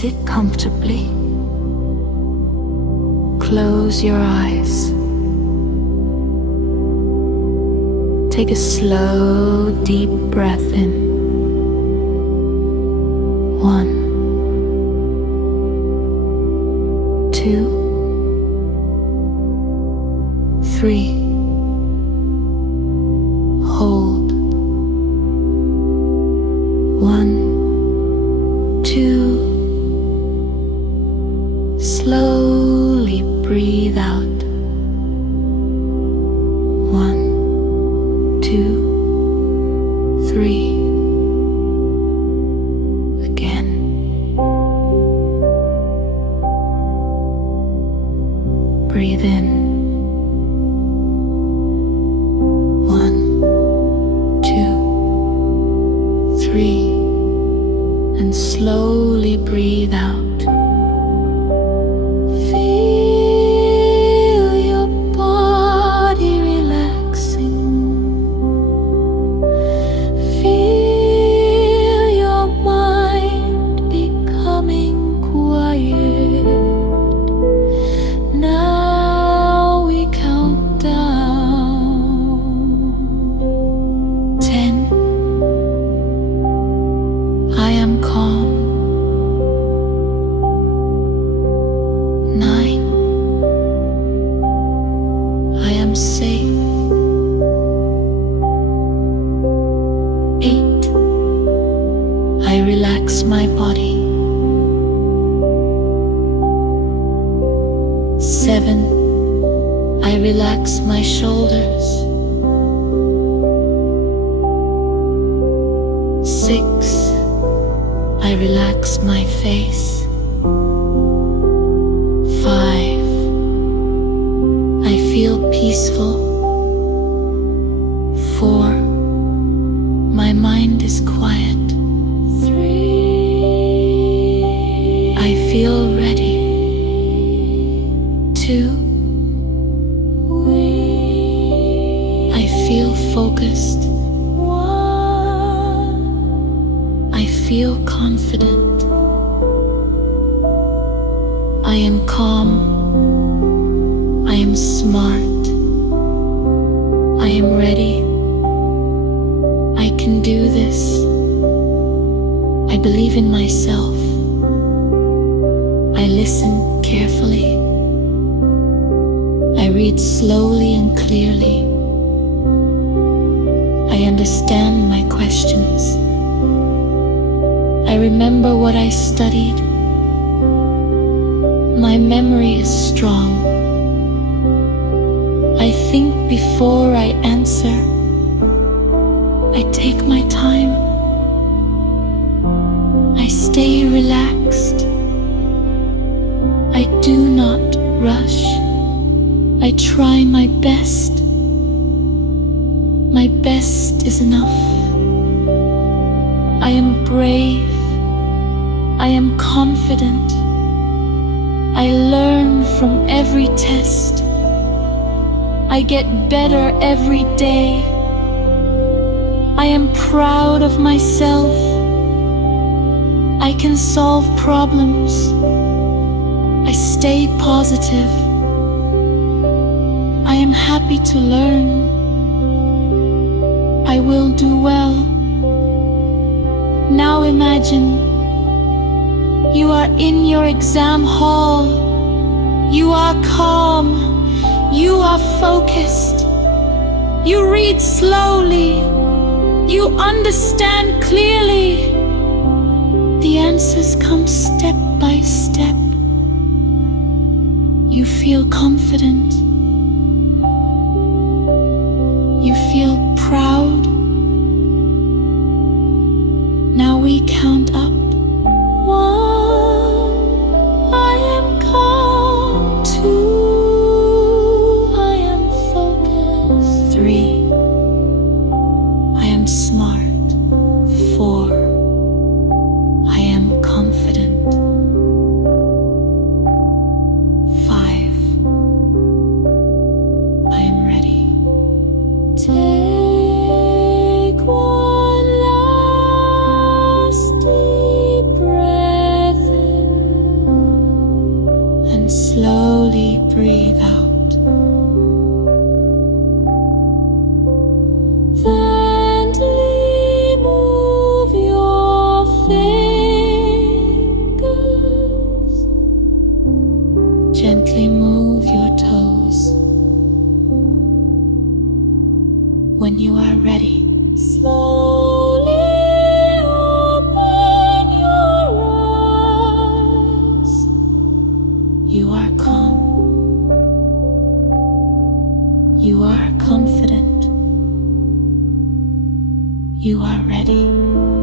Sit comfortably. Close your eyes. Take a slow, deep breath in. 1, 2, 3. Hold. 1, 2. Slowly breathe out. 1, 2, 3. Again. Breathe in. 1, 2, 3. And slowly breathe out. Feel your body relaxing. Feel your mind becoming quiet. Now we count down. 10. I am calm. 9. I am safe. 8. I relax my body. 7. I relax my shoulders. 6. I relax my face. 5. I feel peaceful. 4. My mind is quiet. 3. I feel ready. 2. I feel focused. 1. I feel confident. I am calm. I am smart. I am ready. I can do this. I believe in myself. I listen carefully. I read slowly and clearly. I understand my questions. I remember what I studied. My memory is strong. I think before I answer. I take my time. I stay relaxed. I do not rush. I try my best. My best is enough. I am brave. I am confident. I learn from every test. I get better every day. I am proud of myself. I can solve problems. I stay positive. I am happy to learn. I will do well. Now imagine you are in your exam hall. You are calm. You are focused. You read slowly. You understand clearly. The answers come step by step. You feel confident. You feel proud. Now we count up. 1. I am calm. 2. I am focused. 3. I am smart. 4. I am confident. 5. When you are ready, slowly open your eyes. You are calm. You are confident. You are ready.